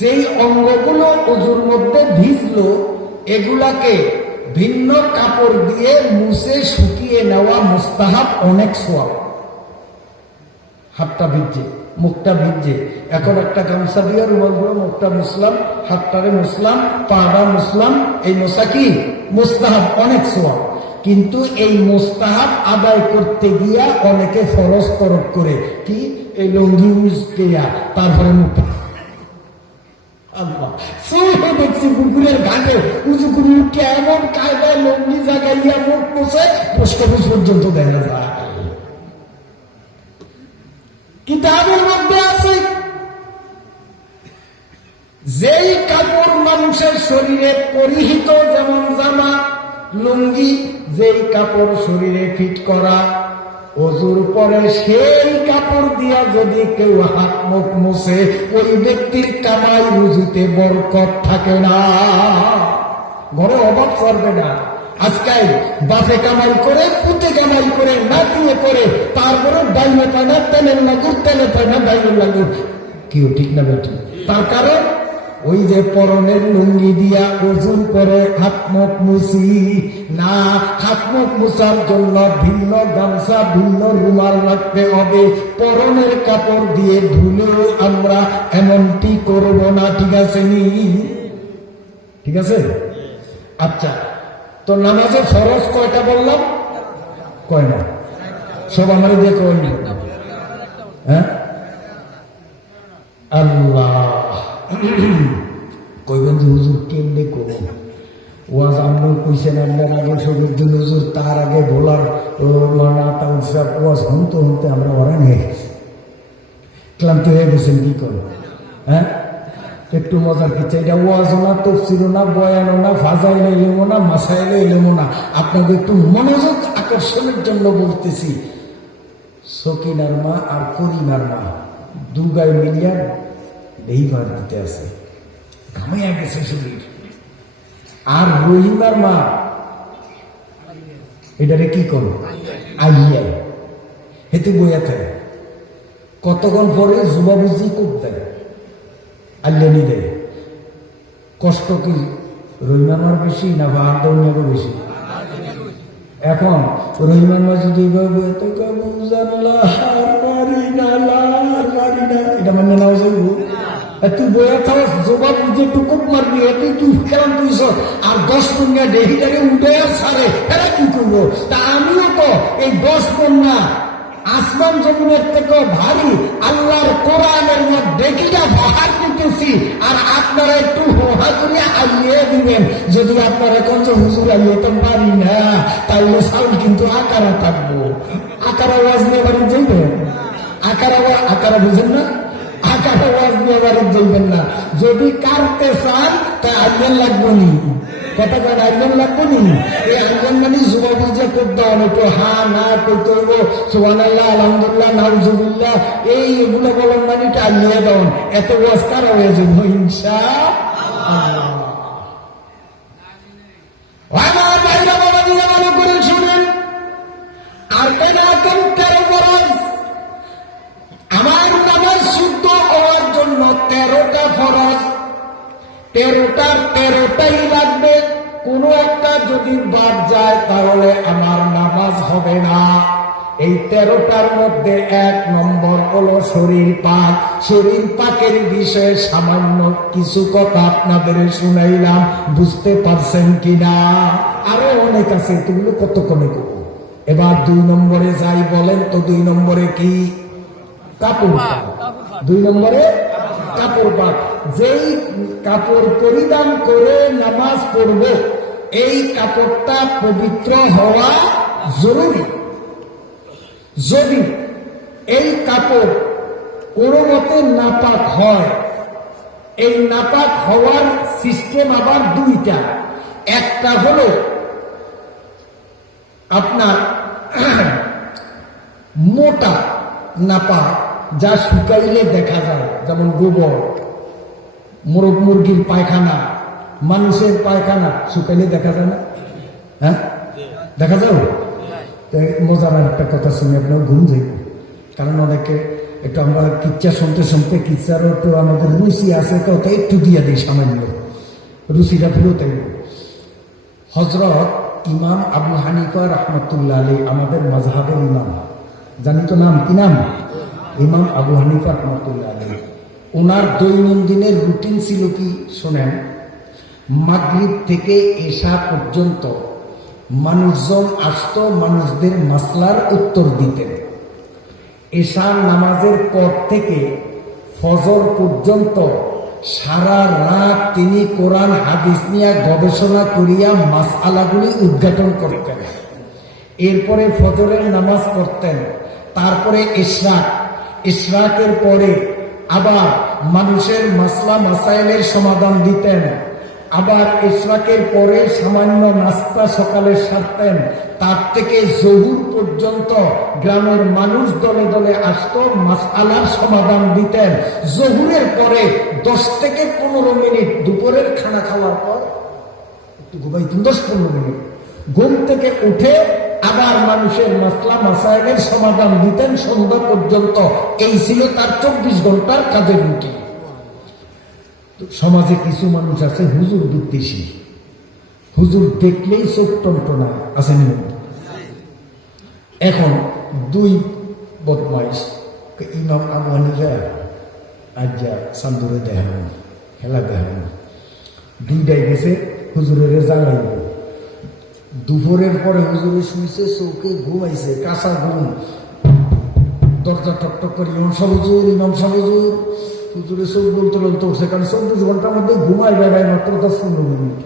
যেই অঙ্গগুলো অজুর মধ্যে ভিজলো এগুলাকে ভিন্ন কাপড় দিয়ে মুছে শুকিয়ে নেওয়া মুস্তাহাব, অনেক সওয়াব। হাতটা ভিজে, মুখটা ভিজে, এখন একটা গামছা দিয়ে রুমালগুলো মুখটা মুসলাম, হাতটারে মুসলাম, পাড়া মুসলাম, এই মোছা কি মুস্তাহাব, অনেক সওয়াব। কিন্তু এই মুস্তাহাব আদায় করতে গিয়া অনেকে ফরজ তরক করে, কি এই লঙ্গি উজকেয়া তারপরে মুখটা দেখছি পুকুরের ঘাটে উঁচু করে উঠে এমন কায়দায় লঙ্গি জাগাইয়া মুখ মুছে পোস্ট অফিস পর্যন্ত দেখা যায়। কিতাবের মধ্যে আছে যেই কাপড় মানুষের শরীরে পরিহিত, যেমন জামা, লুঙ্গি, যেই কাপড় শরীরে ফিট করা, অজুর পরে সেই কাপড় দিয়া যদি কেউ হাত মুখ মুছে ওই ব্যক্তির কামাই রুজিতে বরকত থাকে না, ঘরে অভাব করবে না। আজকাল বাপে কামাই করে, পুতে কামাই করে, নাতিয়ে করে, তারপরে ডাইনে পায় না তেলের লাগুর, তেলে পায় না ডাইনের লাগুর, কেউ ঠিক না বেটি। তার কারণ ওই যে পরনের লুঙ্গি দিয়া অজুর করে হাত মুখ মুছি না, হাত মুখ মুছার জন্য ভিন্ন গামছা, ভিন্ন রুমাল রাখতে হবে। পরনের কাপড় দিয়ে ধুলেও আমরা এমনটি করব না, ঠিক আছে নি? ঠিক আছে? আচ্ছা, তো নামাজে ফরজ কয়টা বললাম? কয় না? সব আমার দিয়ে কয় না? হ্যাঁ, আল্লাহ কইবেন যে হুজুর কেমনে করুন ওয়াজ, আপনি কইছেন আপনার আগে সবের দিন হুজুর, তার আগে বলার ওয়াজ হতে হতে আমরা ওরান হয়ে গেছি, ক্লান্ত হয়ে গেছেন। কি করো? হ্যাঁ, একটু মজার কিছু, এটা ওয়াজও না, তফসিরও না, বয়ানও না, ফাজাইলে এলেমো না, মাসাইলে এলেমো না, আপনাদের একটু মনোযোগ আকর্ষণের জন্য বলতেছি। সকিনার মা আর করিনার মা দুগাই মিলিয়া দেহিভার দিতে আছে, ঘামাইয়া গেছে শরীর। আর রহিমার মা এটারে কি করো আইয়া হেতু বইয়া থাকে, কতক্ষণ পরে জুবা বুঝি কোপ দেয়, আল্লানি দেয়। কষ্ট কি রহিমার মার বেশি না বা আর দৌড়াবো বেশি? এখন রহিমার মা যদি এটা মানে নাও যাইব, তুই বইয়া থাক জবা বুঝে টুকুপ মারবি, তুই তুই খেলাম তুই আর 10 পণ্যা ডেহিটারে উঠে ছাড়ে, এরা কি করবো? তা আমিও তো এই 10 পণ্যা আসমান জমিনের থেকে ভারী আল্লাহর কোরআনের মধ্যে কিনা বাহার দিতেছি, আর আপনারা একটু হোহা করে আইয়ে দিবেন। যদি আপনারা কোন হুজুর আইয়ে তো পারি না, তাইলে সাউন্ড কিন্তু আকারা থাকবো। আকারা ওয়াজ নিয়ে বাড়ি যাইবেন, আকারা বুঝেন না, আকারা ওয়াজ নিয়ে বাড়ি যাইবেন না। যদি কাটতে চান তা আইয়েন লাগবো নি, কথা কয় আইয়েন লাগবো নি। এই আইয়েন মানে যুবা বুঝে করতে হবে, একটু হা না করতে হইব, সুবহানাল্লাহ, আলহামদুলিল্লাহ, নাউজুবিল্লাহ, এই এগুলো বলেন মানে এটা আইয়ে দেন, এত ওয়াজ কারা হয়ে যাবো ইনশাআল্লাহ। আমার ভাইরা বাবা দিলে ভালো করে শুনেন, আর কেন কেন 13 ফরজ, আমার নামাজ শুদ্ধ হওয়ার জন্য 13টা ফরজ, 13টার 13টাই লাগবে। কোন একটা যদি বাদ যায় তাহলে আমার নামাজ হবে না। এই 13টার মধ্যে 1 নম্বর হলো শরীর পাক। শরীর পাকের বিষয়ে সামান্য কিছু কথা আপনাদের শুনাইলাম, বুঝতে পারছেন কিনা? আরো অনেক আছে, এগুলো কতক্ষণে করব। এবার 2 নম্বরে যাই, বলেন তো 2 নম্বরে কি? কাপড় পাক। 2 নম্বরে কাপড় পাক। যেই কাপড় পরিধান করে নামাজ পড়ব, এই কাপড়টা পবিত্র হওয়া জরুরি। যদি এই কাপড় কোনো মতে নাপাক হয়, এই নাপাক হওয়ার সিস্টেম আবার 2টা। একটা হলো আপনার মোটা নাপাক, যা শুকাইলে দেখা যায়, যেমন গোবর, মোরগ মুরগির পায়খানা, মানুষের পায়খানা শুকাইলে দেখা যায় না? হ্যাঁ, দেখা যাও। মজার একটা কথা শুনে আপনার ঘুম যাইব, কারণ অনেকে একটু আমরা কিচ্ছা শুনতে শুনতে কিচ্ছারও তো আমাদের রুচি আছে, তো একটু দিয়ে দিই সামান্য, রুচিটা ফেরত আইব। হযরত ইমাম আবু হানিফা রাহমাতুল্লাহ আলাইহি, আমাদের মাযহাবের ইমাম, জানি তো নাম কি নাম? ইমাম আবু হানিফা রাহমাতুল্লাহ আলাইহি। ওনার দৈনন্দিনের রুটিন ছিল কি শোনেন, মাগরিব থেকে এশা পর্যন্ত মানুষজন আসতো, মানুষদের মাসলার উত্তর দিতেন। এশার নামাজের পর থেকে ফজর পর্যন্ত সারা রাত তিনি কোরআন হাদিস নিয়ে গবেষণা করিয়া মাসআলাগুলি উদ্ঘাটন করতেন। এরপরে ফজরের নামাজ পড়তেন, তারপরে ইশরাকের পরে আবার মানুষের মাসলা মাসাইলের সমাধান দিতেন। আবার ইশরাকের পরে সামান্য নাস্তা সকালে সারতেন। তার থেকে জহুর পর্যন্ত গ্রামের মানুষ দলে দলে আসতো, মাসআলার সমাধান দিতেন। জহুরের পরে 10 থেকে 15 মিনিট দুপুরের খানা খাওয়ার পর একটু ঘুমাইতেন, 10-15 মিনিট। ঘুম থেকে উঠে আবার মানুষের মাসলা মাসাইলের সমাধান দিতেন সন্ধ্যা পর্যন্ত। এই ছিল তার 24 ঘন্টার কাজের রুটিন। সমাজে কিছু মানুষ আছে হুজুর বিদ্বেষী, হুজুর দেখলেই চোখ টনটনা আসেনি। এখন দুই বদমাইশ, ইমাম আবু হানিফা আজ্জা সান্দুরে দেখান, খেলা দেখান, দুইটাই গেছে হুজুরের জ্বালাইব। দুপুরের পরে হুজুরে শুয়েছে, চৌকে ঘুমাইছে, কাঁচা ঘুম, দরজা টকটক করে ইমাম সাহেব হুজুর, ইমাম সাহেব হুজুর। হুজুরে চোখ বলতে বলতে উঠছে, কারণ 24 ঘন্টার মধ্যে ঘুমাই বেড়ায় মাত্র 10-15 মিনিট।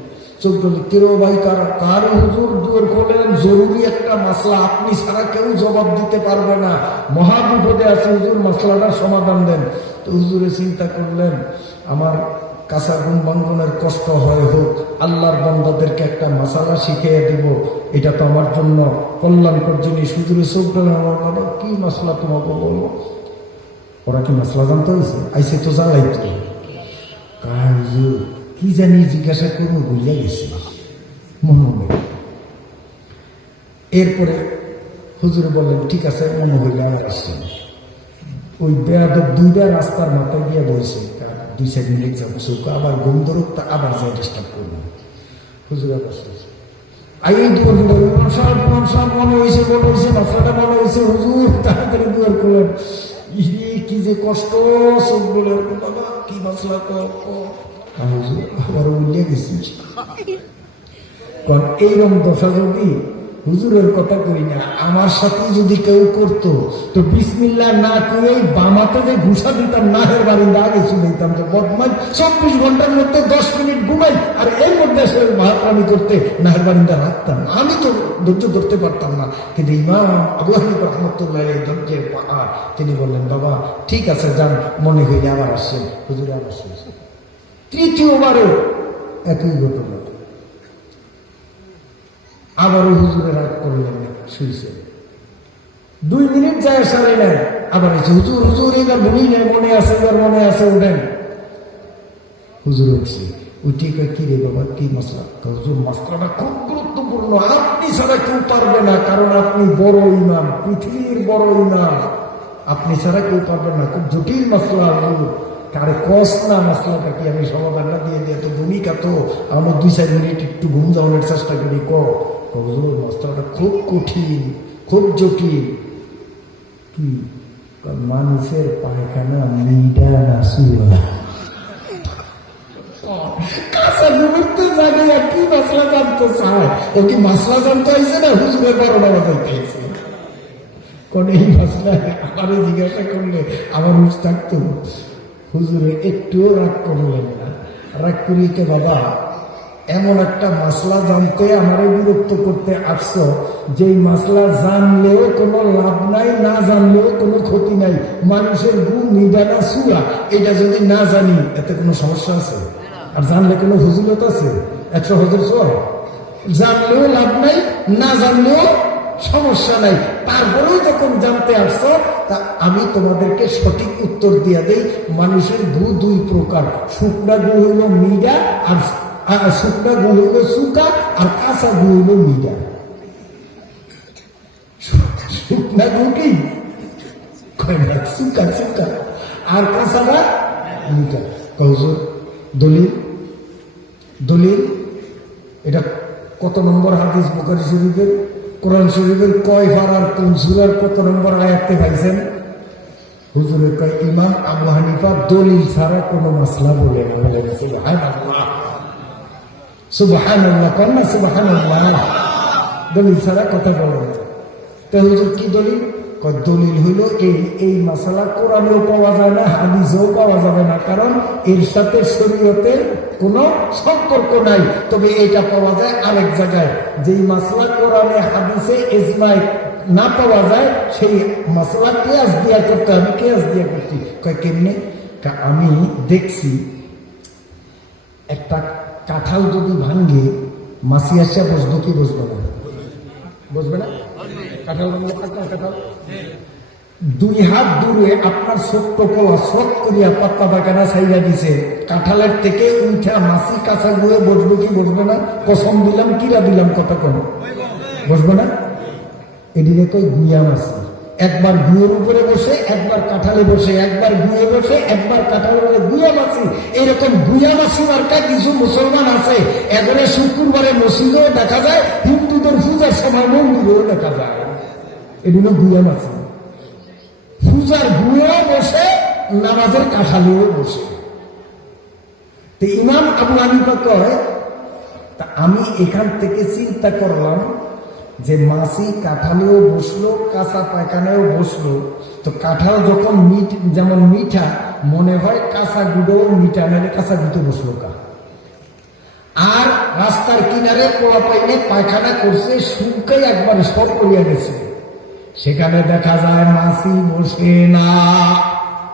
চোখ বলতে কেরো ভাই কার হুজুর, দুয়ার খোলেন, জরুরি একটা মাসলা, আপনি ছাড়া কেউ জবাব দিতে পারবে না, মহা বিপদে আছে হুজুর, মাসলাটার সমাধান দেন। তো হুজুরে চিন্তা করলেন, আমার কাঁচা ঘুম ভাঙ্গনের কষ্ট হয় হোক, আল্লাহর বান্দাদেরকে একটা মাসালা শিখিয়ে দিব, এটা তো আমার জন্য কল্যাণকর জিনিস। হুজুরে চোখ বলেন, আমার বাবা কি মাসলা তোমাকে বলবো? ওরা কি মাসলা জানতে হয়েছে? আইসে তো জ্বালাইতো, কি জানি জিজ্ঞাসা করবো বুঝলে গেছি মনে। এরপরে হুজুরে বললেন ঠিক আছে, মনে হইলে আমার আসছেন। ওই বেয়াদব দুইটা রাস্তার মাথায় গিয়ে বসে 2-4 মিনিট যাবো, চৌকা আবার ঘুম ধরুক, তা আবার যাই ডিস্টার্ব করবো। হুজুরে বসতেছে, মনে হয়েছে মাসলাটা মনে হয়েছে হুজুর, তাড়াতাড়ি দুয়ার করলেন। কি যে কষ্ট, চোখ বলে বাবা কি মাসলা আবার উল্লে গেছি। কারণ এইরকম দশা যদি হুজুরের কথা করি না, আমার সাথে যদি কেউ করতো তো বিসমিল্লাহ না করে বামাতে যে ঘুষা দিতাম, নাহের বারিন্দা আগে শুনে দিতাম যে বদমাই 24 ঘন্টার মধ্যে 10 মিনিট ঘুমাই, আর এর মধ্যে আসলে মহাপ্রাণী করতে নাহের বারিন্দা রাখতাম। আমি তো ধৈর্য ধরতে পারতাম না। কিন্তু ইমাম আবু হানিফা রাহমাতুল্লাহ আলাইহি ধৈর্যের পাহাড়, তিনি বললেন বাবা ঠিক আছে যান, মনে হইলে আবার আসছেন। হুজুরে আবার শুনছে, তৃতীয়বারও একই ঘটনা। আবারও হুজুরে রাগ করলেন, শুয়েছে। 2 মিনিট যায় সারে নেয়, আবার এসে হুজুর হুজুর এবার ভুলি নেই, মনে আছে, এবার মনে আছে, ওঠেন। হুজুর উঠছে, উঠে কি রে বাবা কি মশলা? হুজুর মশলাটা খুব গুরুত্বপূর্ণ, আপনি ছাড়া কেউ পারবে না, কারণ আপনি বড় ইমাম, পৃথিবীর বড় ইমাম, আপনি ছাড়া কেউ পারবে না, খুব জটিল মশলা। হুজুর কারে কস না মশলাটা কি, আমি সমাধানটা দিয়ে দিয়ে তো ভূমিকা তো আমার 2-4 মিনিট একটু ঘুম যাওয়ার চেষ্টা করি। হুজুর মশলাটা খুব কঠিন, খুব জটিল। কি মানুষের পায়খানা মিডা না সুয়া, কাঁচা ঘুমতে জানে কি মশলা জানতে চায়, ও কি মশলা জানতে হয়েছে না হুজুরের বড় জানতে হয়েছে? কোন এই মশলা আমারে জিজ্ঞাসা করলে আমার হুজ থাকতো। হুজুরে একটুও রাগ করলেন না, রাগ করিতে বাবা এমন একটা মাসলা জানতে আমারে বিরক্ত করতে আসছো, যেই মাসলা জানলেও কোনো লাভ নাই, না জানলেও কোনো ক্ষতি নাই, মানুষের ঘুম নিদানা সুরা, এটা যদি না জানি এতে কোনো সমস্যা আছে? আর জানলে কোনো ফজিলত আছে? 100 হজর সওয়াব। জানলেও লাভ নাই, না জানলেও সমস্যা নাই। তারপরেও যখন জানতে আসছো, তা আমি তোমাদেরকে সঠিক উত্তর দিয়ে দেই। মানুষের গু দুই প্রকার, শুকনা গু হইল মিডা, আর শুকনা গু হইল সুকা, আর কাঁচা গু হইল মিডা। শুকনা গু কি সুকা সুকা, আর কাঁচাটা মিডা। দলিল দলিল এটা কত নম্বর হাদিস বুখারী শরীফের? কোরআন শরীফের কয় পারার কোন সূরার কত নম্বর আয়াতে পাইছেন? হুজুরে কয় ইমাম আবু হানিফা দলিল ছাড়া কোনো মাসলা বলে না। বলে সুবহানাল্লাহ, সুবহানাল্লাহ, কোন না সুবহানাল্লাহ, দলিল ছাড়া কথা বলে না। তো হুজুর কি দলিল? দলিল হইল এই মাসালা কোরআনেও পাওয়া যায় না, হাদিসেও পাওয়া যাবে না, কারণ এর সাথে শরীয়তের কোনো সম্পর্ক নাই। তবে এটা পাওয়া যায় আরেক জায়গায়, যেই মাসলা কোরআনে হাদিসে ইজমায় না পাওয়া যায়, সেই মাসলা কিয়াস দিয়া করতে হবে। কিয়াস দিয়া করছি কেমনে? আমি দেখছি একটা কাঁঠাল যদি ভাঙ্গে, মাছি আসা বসবো কি বসবো না? বসবে না? কাঁঠাল কাঁঠাল দুই হাত দূরে আপনার ছোট্ট পোলা শখ করিয়া পাত্তা বাগানা ছাইয়া দিছে, কাঁঠালের থেকে উঠা মাছি কাঁচা গুয়ে বসবো কি বসবো না? কসম দিলাম, কিরা দিলাম, কতক্ষণ বসবো না? এদিকে কই গুইয়া মাছি। একবার গুয়ের উপরে বসে, একবার কাঁঠালে বসে, একবার গুয়ে বসে, একবার কাঁঠালে বসে, গুইয়া মাছি। এরকম গুইয়া মাছি মার্কা কিছু মুসলমান আছে। এবারে শুক্রবারে মসজিদেও দেখা যায়, হিন্দুদের পূজার সময় মন্দিরেও দেখা যায়। এগুলো গুইয়া মাছি। পূজার গুয়েও বসে, নামাজের কাঁঠালেও বসে। তো ইমাম আবু হানিফা কয়, তা আমি এখান থেকে চিন্তা করলাম যে মাছি কাঁঠালেও বসলো, কাঁচা পায়খানায়ও বসলো, তো কাঁঠাল যখন যেমন মিঠা, মনে হয় কাঁচা গুঁড়োও মিঠা, নাহলে কাঁচা গুঁড়ো বসলো কা। আর রাস্তার কিনারে পোলা পাইলে পায়খানা করছে, শুকাই একবারে সব করিয়া গেছে, সেখানে দেখা যায় মাছি বসে না।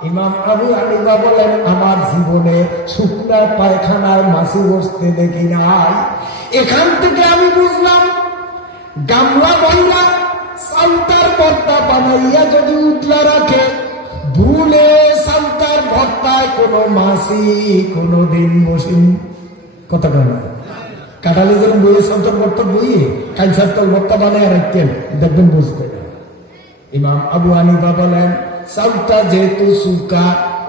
ইমাম আবু হানিফা বলেন, আমার জীবনে শুকনা পায়খানায় মাছি বসতে দেখি নাই। এখান থেকে আমি বুঝলাম, গামলা বইলা সান্তার ভর্তা বানাইয়া যদি উতলা রাখে, ভুলে সান্তার ভর্তায় কোনো মাছি কোনোদিন বসেনি। কথা কেন? কাঁঠালে যেন বইয়ে সান্তার ভর্তা বইয়ে কাঁচার তল ভর্তা বানায় রাখতেন, দেখবেন বুঝতে না। ইমাম আবু হানিফা বলেন, চালটা যেহেতু শুকা,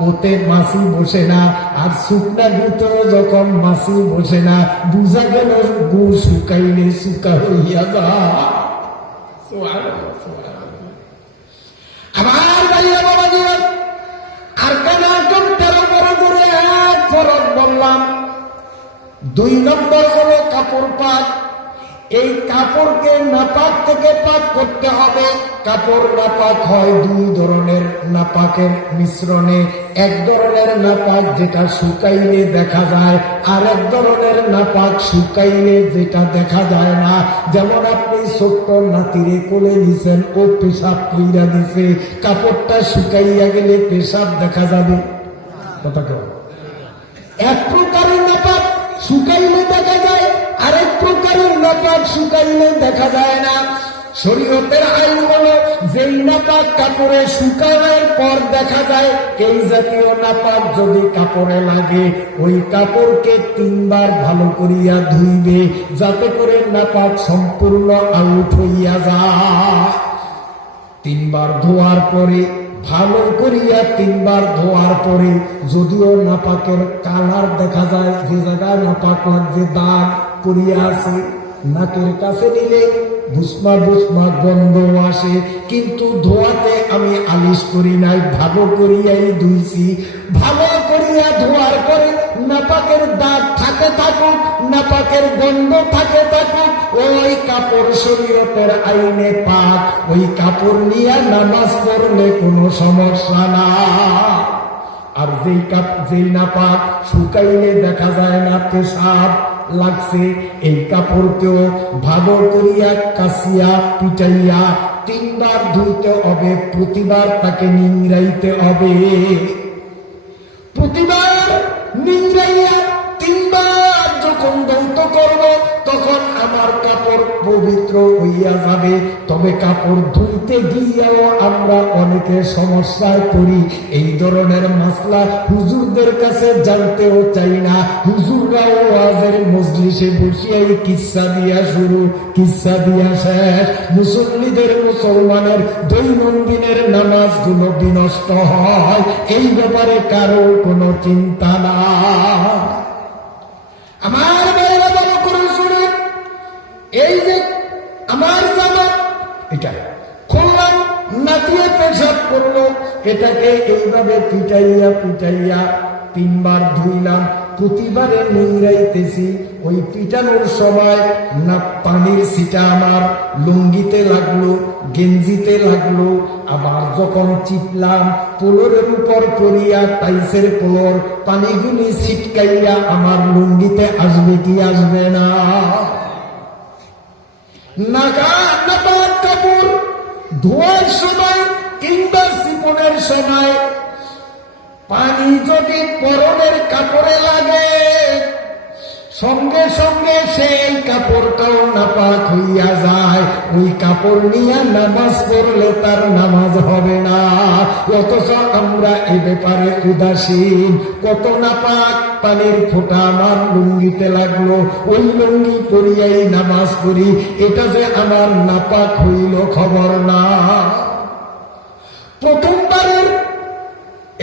ওতে মাছি বসে না, আর শুকনা গুতো যখন মাছি বসে না, বুঝা গেল গু শুকাইলে শুকা হইয়া যা। আমার ভাইয়া বাবাজি, আর কেন 13 বড় ধরে এক ফরজ বললাম। 2 নম্বর হলো কাপড় পাক। এই কাপড়কে নাপাক থেকে পাক করতে হবে। কাপড় নাপাক হয় 2 ধরনের নাপাকের মিশ্রণে। এক ধরনের নাপাক যেটা শুকাইলে দেখা যায়, আর এক ধরনের নাপাক শুকাইলে যেটা দেখা যায় না। যেমন আপনি ছোট্ট নাতিরে কোলে নিছেন, ও পেশাব কইরা দিছে, কাপড়টা শুকাইয়া গেলে পেশাব দেখা যাবে? কথা কেউ? এক প্রকারের নাপাক শুকাইলে দেখা যায়, আরেক প্রকারের নাপাক শুকাইলে দেখা যায় না। শরীয়তের আইন হলো, যেই নাপাক কাপড়ে শুকানোর পর দেখা যায়, এই জাতীয় নাপাক যদি কাপড়ে লাগে, ওই কাপড়কে 3 বার ভালো করিয়া ধুইবে, যাতে করে নাপাক সম্পূর্ণ আউট হইয়া যায়। 3 বার ধোয়ার পরে, ভালো করিয়া 3 বার ধোয়ার পরে, যদিও নাপাকের কালার দেখা যায়, যে জায়গায় নাপাক লাগছে দাগ করিয়া আছে, নাকের কাছে নিলে ভুসমা ভুসমা গন্ধ আসে, কিন্তু ধোয়াতে আমি আলিশ করি নাই, ভালো করিয়াই ধুইছি। ভালো করিয়া ধোয়ার পরে নাপাকের দাগ থাকে থাকুক, নাপাকের গন্ধ থাকে থাকুক, ওই কাপড় শরীয়তের আইনে পাক। ওই কাপড় নিয়ে নামাজ পড়লে কোনো সমস্যা না। আর যেই নাপাক শুকাইলে দেখা যায় না পেশাব লাগছে, এই কাপড়কেও ভালো করিয়া কাশিয়া পিটাইয়া 3 বার ধুইতে হবে। প্রতিবার তাকে নিংড়াইতে হবে। প্রতিবার নিংড়াইয়া 3 বার যখন যখন ধৌত করব তখন আমার কাপড় পবিত্র হইয়া যাবে। তবে কাপড় ধুইতে গিয়েও আমরা অনেকে সমস্যায় পড়ি। এই ধরনের মাসলা হুজুরদের কাছে জানতেও চাই না। হুজুররাও ওয়াজের মজলিসে বসিয়াই কিচ্ছা দিয়া শুরু, কিচ্ছা দিয়া শেষ। মুসল্লিদের, মুসলমানের দৈনন্দিনের নামাজগুলো বিনষ্ট হয়, এই ব্যাপারে কারো কোনো চিন্তা না। আমার বাইরে বড় করে শুনে, এই যে আমার জামা এটা খুললাম, নাতিয়ে পেশাব করলো, এটাকে এইভাবে পিটাইয়া পিটাইয়া 3 বার ধুইলাম। প্রতিবারে নিংড়াইতেছি। ওই পিটানোর সময় না পানির ছিটা আমার লুঙ্গিতে লাগলো, গেঞ্জিতে লাগলো। আবার যখন চিপলাম পোলরের উপর পড়িয়া, টাইসের পোলর, পানিগুলি ছিটকাইয়া আমার লুঙ্গিতে আসবে কি আসবে না? নাপাক কাপড় ধোয়ার সময় কিংবা সিপনের সময় পানি যদি পরনের কাপড়ে লাগে, সঙ্গে সঙ্গে সেই কাপড়টাও নাপাক হইয়া যায়। ওই কাপড় নিয়ে নামাজ পড়লে তার নামাজ হবে না। অথচ আমরা এ ব্যাপারে উদাসীন। কত নাপাক পানির ফোঁটা আমার লুঙ্গিতে লাগলো, ওই লুঙ্গি পরিয়াই নামাজ পড়ি। এটা যে আমার নাপাক হইল খবর না। প্রথমবারের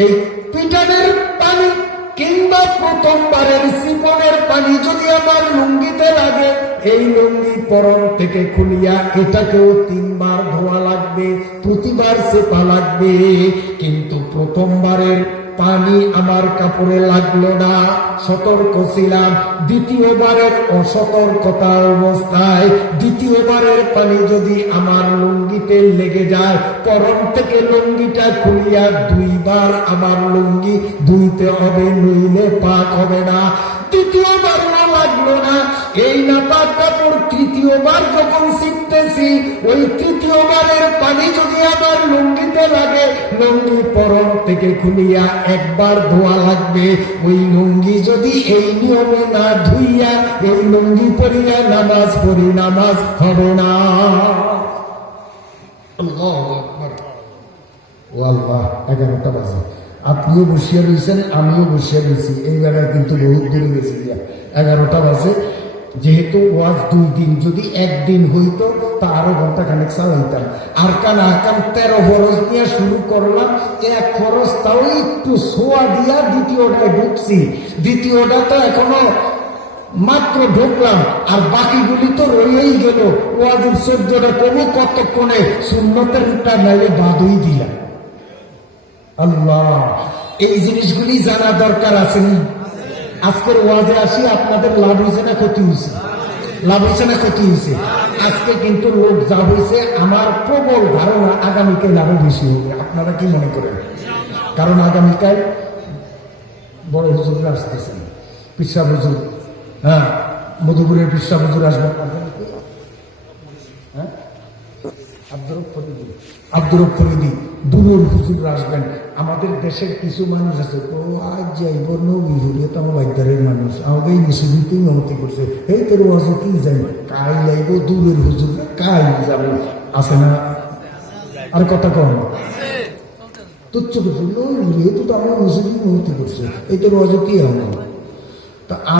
এই পিটানের পানি কিংবা প্রথমবারের সিপনের পানি যদি আমার লুঙ্গিতে লাগে, এই লুঙ্গি পরন থেকে খুলিয়া এটাকেও 3 বার ধোয়া লাগবে, প্রতিবার চেপা লাগবে। কিন্তু প্রথমবারের পানি আমার কাপড়ে লাগলো না, সতর্ক ছিলাম। দ্বিতীয়বারের অসতর্কতা অবস্থায় দ্বিতীয়বারের পানি যদি আমার লুঙ্গিতে লেগে যায়, পরন থেকে লুঙ্গিটা খুলিয়া 2 বার আমার লুঙ্গি ধুইতে হবে, নইলে পাক হবে না। তৃতীয়বারও লাগলো না। এই নাপাক কাপড় তৃতীয়বার যখন শিখতেছি, ওই তৃতীয়বারের পানি যদি আমার লুঙ্গিতে লাগে, লুঙ্গি পরন থেকে খুলিয়া 1 বার ধোয়া লাগবে। ওই লুঙ্গি যদি এই নিয়মে না ধুইয়া এই লুঙ্গি পরিয়া নামাজ পড়ি, নামাজ হবে না। আল্লাহু আকবার। ও আল্লাহ, 11টা বাজে। আপনিও বসিয়ে রয়েছেন, আমিও বসিয়ে রয়েছি। এই জায়গায় কিন্তু বহুত দূরে গেছি। 11টা বাজে। যেহেতু ওয়াজ 2 দিন, যদি 1 দিন হইতো তা আরো ঘন্টা খানেক চালাইতাম। আর কান 13 ফরজ নিয়ে শুরু করলাম। 1 ফরজ তাও একটু ছোঁয়া দিয়া দ্বিতীয়টায় ঢুকছি। দ্বিতীয়টা তো এখনো মাত্র ঢুকলাম, আর বাকিগুলি তো রয়েই গেল। ওয়াজের 14টা কমু কতক্ষণে সুন্নতেরটা নাইলে বাদই দিলাম। আল্লাহ, এই জিনিসগুলি জানা দরকার আছে। আজকের ওয়াজে আসি, আপনাদের লাভ হয়েছে না ক্ষতি হয়েছে? লাভ হয়েছে না ক্ষতি হয়েছে? আজকে কিন্তু লোক যা হয়েছে, আমার প্রবল ধারণা আগামীকাল আরো বেশি হবে। আপনারা কি মনে করেন? কারণ আগামীকাল বড় হুজুররা আসতেছেন, পিসা হুজুর, হ্যাঁ, মধুপুরের পিসা হুজুর আসবেন। হ্যাঁ, আব্দুর রব ফরিদি, দূরের হুজুররা আসবেন। আমাদের দেশের কিছু মানুষ আছে, ও আজ যাইব নবী হলে তো আমার বাইদারের মানুষ, আমাকে এই মুসলিমকেই নমতি করছে। এই তোর ওয়াজে কি যাই, কাল যাইব দূরের হুজুর, কাল যাবো, আছে না? আর কথা কম তুচ্ছ করছে, নবী হলে তো আমার মুসলিম নমতি করছে, এই তোর ওয়াজে কি আমার। তা